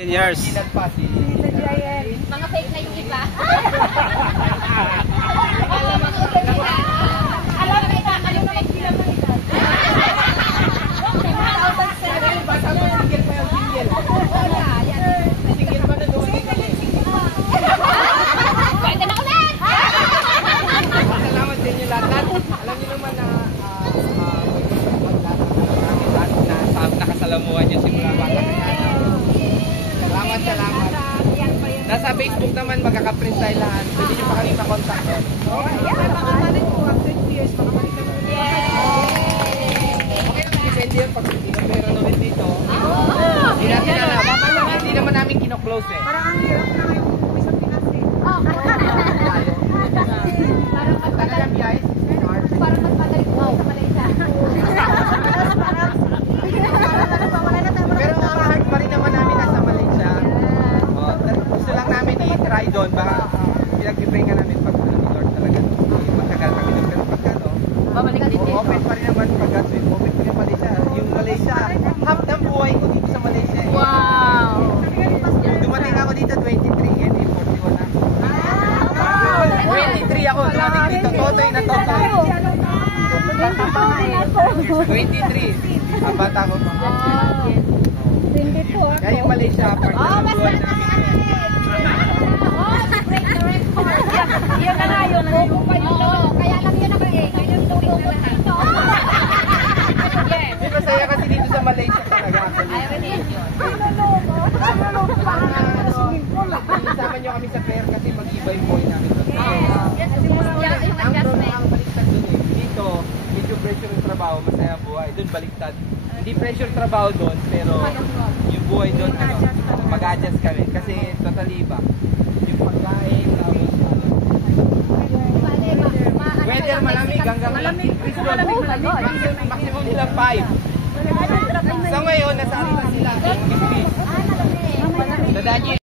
10 years. Mga fake na yung iba. Alam na ikakaliw na mag-sila mo ito. Basta mo single pa yung single. Single pa na doon. Pwede na ulit! Salamat sa inyo lahat. Alam niyo naman na nakasalamuhan niyo simula bata. Salamat. Nasa Facebook naman magkaka-print tayo lahat. Pwede niyo pa kami makontak. Makabalik po, after 2 years, makabalik kami. Okay lang i-send yun pag pinopera namin dito. Hindi naman namin kino-close eh. Parang ang hirap na ngayon kung isang Pinas eh. Ang tagal ang biyahe. Parang mas magaling po sa Malaysia. Pero ang heart pa rin naman namin nasa Malaysia. Gusto lang namin i-try doon. Baka pinag-pray ka namin pag ni Lord talaga. Magtagal kami doon. Pero pagka Babalik dito. open pa rin naman pag open pa rin Malaysia. Yung Malaysia, half ng buhay ko dito sa Malaysia. Wow! Dumating ako dito 23 and 41 na. 23 ako. Dumating dito. Totoy na totoy. 23. Ang bata ko pa. Kaya yung Malaysia, part ng buhay namin. Yun na nga yun. Kaya lang yun ako eh. Kaya yung tubo ko dito. May masaya kasi dito sa Malaysia talaga. I relate yun. Isama nyo kami sa fair kasi mag-iba yung buhay namin. Yung adjustment. Ang baliktad dun eh. Dito, medyo pressure yung trabaho, masaya buhay. Doon baliktad. Hindi pressure trabaho doon, pero yung buhay doon, mag-adjust kami. Kasi totally iba. Yung pagkain, tapos weather malamig hanggang malamig. Maximum nila 5. So ngayon, nasa atin na sila. Dadaan